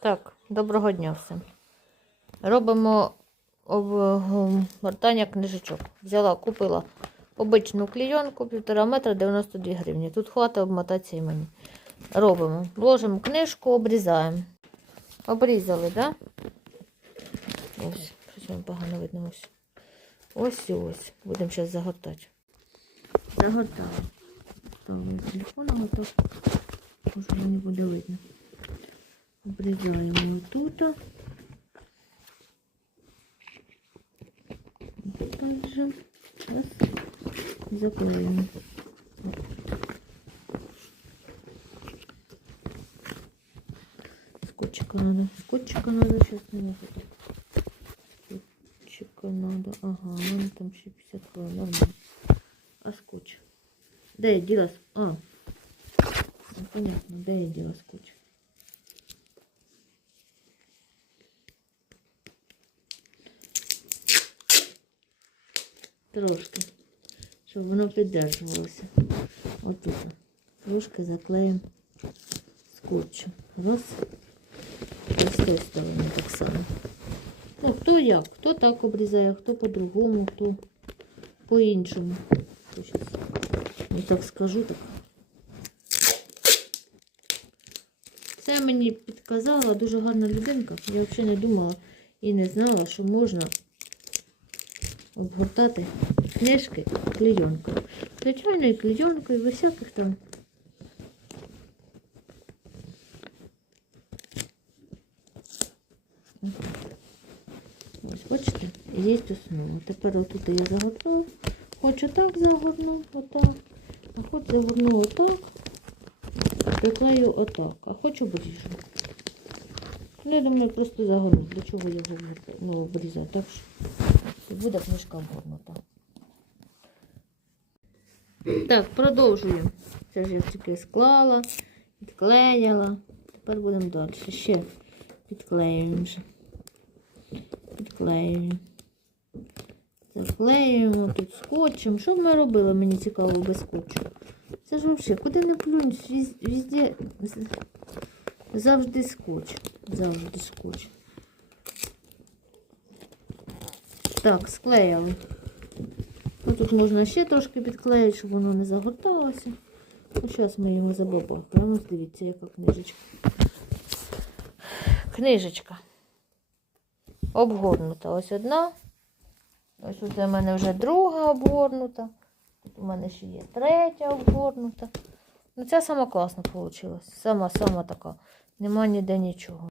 Так, доброго дня всім. Робимо обгортання книжечок. Взяла, купила обичну клійонку, півтора метра 92 гривні. Тут хватить обмотатися і мені. Робимо. Ложимо книжку, обрізаємо. Обрізали, так? Да? Ось, щось вам погано видно. Ось. Ось ось. Будемо зараз загортати. Загортаємо. Ставимо телефоном, а то може не буде видно. Обрізаємо тут. Также зараз заклеїмо. Скотчика надо. Скотчика надо, сейчас не могу. Скотчика надо. Ага, вон там ще 50 хвилин. Нормально. А скотч? Де я діла? с- А. Ну, понятно, де я діла скотч? Трошки, щоб воно піддержувалося. Отут. Трошки заклеїмо скотчем. Раз. І з тої сторони так само. Ну, хто як? Хто так обрізає, хто по-другому, хто по-іншому. Я так скажу так. Це мені підказала дуже гарна людинка. Я взагалі не думала і не знала, що можна обгортати книжки клейонкою. Звичайною клейонкою, всяких там. Ось, бачите, є основа. Тепер отут я загорнув. Хочу так загорнув, отак. А хочу загорну отак. Приклею отак. А хочу обріжу. Ну, я думаю, просто загорну. Для чого його ну, обрізати? Так що буде книжка обгорнута. Так, продовжуємо. Це ж я тільки склала, підклеїла. Тепер будемо далі. Ще підклеюємо. Підклеюємо. Заклеюємо тут скотчем. Що б ми робили, мені цікаво без скотчу. Це ж взагалі, куди не плюнь, віз- везде завжди скотч. Завжди скотч. Так, склеїли. Ну, тут можна ще трошки підклеїти, щоб воно не загорталося. Ну, зараз ми його. Ось Дивіться, яка книжечка. Книжечка. Обгорнута. Ось одна. Ось тут у мене вже друга обгорнута. Тут у мене ще є третя обгорнута. Ну, ця сама класна вийшла. Сама, сама така. Нема ніде нічого.